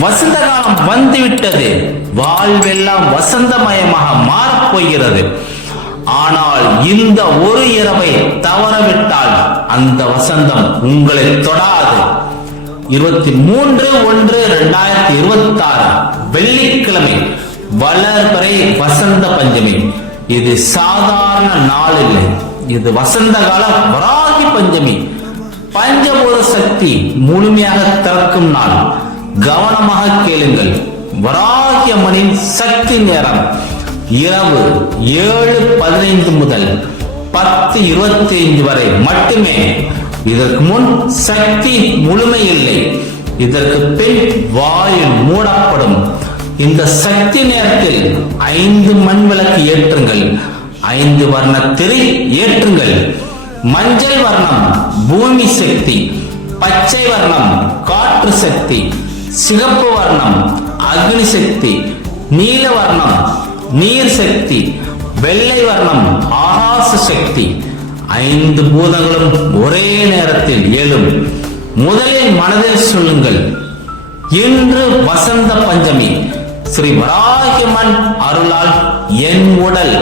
வசந்த காலம் வந்துவிட்டது. வாழ்வெல்லாம் வசந்தமயமாக மாறப்போகிறது. ஆனால் இந்த ஒரு இரவை தவறவிட்டால் அந்த வசந்தம் உங்களை தொடாது. 23/1/2026 வெள்ளிக்கிழமை வளர்பிறை வசந்த பஞ்சமி. இது சாதாரண நாள் இல்லை, இது வசந்த கால வராகி பஞ்சமி. பஞ்சபூத சக்தி முழுமையாக திறக்கும் நாள். கவனமாக கேளுங்கள். வராகி அம்மனின் சக்தி நேரம் இரவு 7:15 முதல் 10:25 வரை மட்டுமே. இதற்கு முன் சக்தி முழுமை இல்லை. இதற்கு பின் வாயில் மூடப்படும். இந்த சக்தி நேரத்தில் 5 மண் விளக்கு ஏற்றுங்கள், 5 வர்ண திரி ஏற்றுங்கள். மஞ்சள் வர்ணம் பூமி சக்தி, பச்சை வர்ணம் காற்று சக்தி, சிகப்பு வர்ணம் அக்னி சக்தி, நீல வர்ணம் நீர் சக்தி, வெள்ளை வர்ணம் ஆகாச சக்தி. 5 பூதங்களும் ஒரே நேரத்தில் எழும். முதலில் மனதில் சொல்லுங்கள், இன்று வசந்த பஞ்சமி. ஸ்ரீ வராகியம்மன் அருளால் என் உடல்,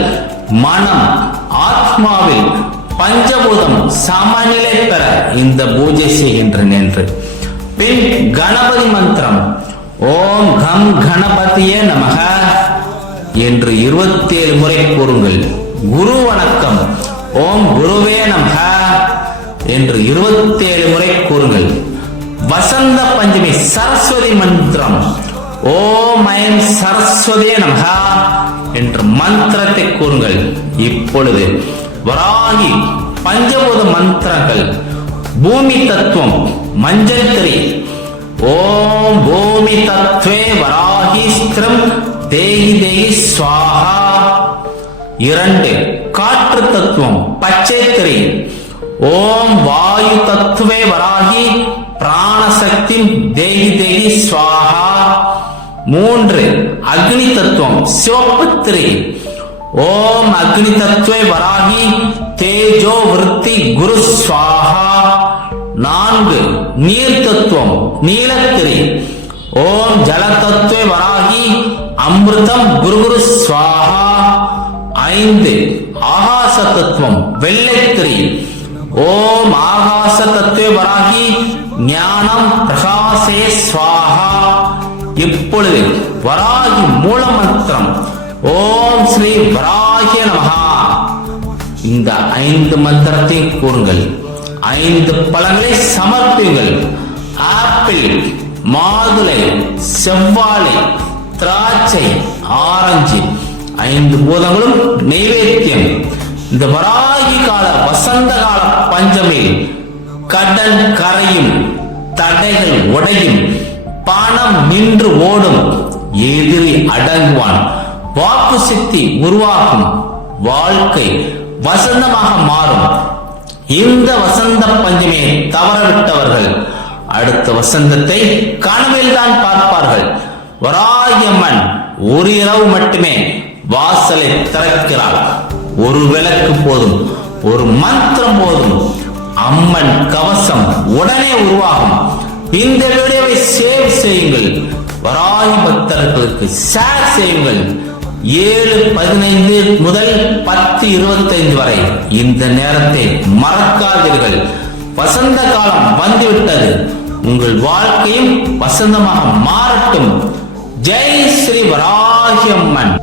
மனம், ஆத்மாவில் பஞ்சபூதம் சமநிலை பெற இந்த பூஜை செய்கின்றேன் என்று. பின் கணபதி மந்திரம் ஓம் கம் கணபதியே நமக என்று 27 முறை கூறுங்கள். குரு வணக்கம் ஓம் குருவே நமக என்று 27 முறை கூறுங்கள். வசந்த பஞ்சமி சரஸ்வதி மந்திரம் ஓம் ஐம் சரஸ்வதியே நமக என்று மந்திரத்தை கூறுங்கள். இப்பொழுது வராகி பஞ்சபூத மந்திரங்கள். பூமி தத்துவம் மஞ்சள் திரி ஓம் பூமி தத்வே வராகி ஸ்திரம் தேகி தேகி ஸ்வாஹா. 2 காற்று தத்துவம் பச்சை திரி ஓம் வாயு தத்துவே வராகி பிராணசக்தி தேகி தேகி ஸ்வாஹா. 3 அக்னி தத்துவம் சிவப்பு திரி ஓம் அக்னி தத்துவே வராகி தேஜோ விருத்தி குரு ஸ்வாஹா. 4 நீர் தத்துவம் நீலத்திரி ஓம் ஜல தத்துவே வராகி அமிர்தம் குரு குரு ஸ்வாஹா. 5 ஆகாச தத்துவம் வெள்ளைத்திரி ஓம் ஆகாச தத்துவே வராகி ஞானம் பிரகாசே ஸ்வாஹா. இப்பொழுது வராகி மூல மந்திரம் ஓம் ஸ்ரீ வராகிய நமஹா. இந்த 5 மந்திரத்தை கூறுங்கள். 5 பழங்களை சமர்ப்பியுங்கள். ஆப்பிள், மாதுளை, செவ்வாழை, திராட்சை, ஆரஞ்சு 5 பூதங்களும் நைவேத்தியம். இந்த வராகி கால வசந்த கால பஞ்சமி கடல் கரையும், தடைகள் உடையும், பணம் நின்று ஓடும், எதிரி அடங்குவான், வாக்கு சக்தி உருவாகும், வாழ்க்கை வசந்தமாக மாறும். இந்த வசந்த பஞ்சமியை தவறவிட்டவர்கள் அடுத்த வசந்தத்தை கனவில் தான் பார்ப்பார்கள். வராகியம்மன் ஒரு இரவு மட்டுமே வாசலை திறக்கிறாள். ஒரு விளக்கு போதும், ஒரு மந்திரம் போதும், அம்மன் கவசம் உடனே உருவாகும். இந்த வீடியோவை சேவ் செய்யுங்கள். வராகி பக்தர்களுக்கு ஷேர் செய்யுங்கள். 7:15 முதல் 10:25 வரை இந்த நேரத்தை மறக்காதீர்கள். வசந்த காலம் வந்துவிட்டது. உங்கள் வாழ்க்கையும் வசந்தமாக மாறட்டும். ஜெய் ஸ்ரீ வராகி அம்மன்.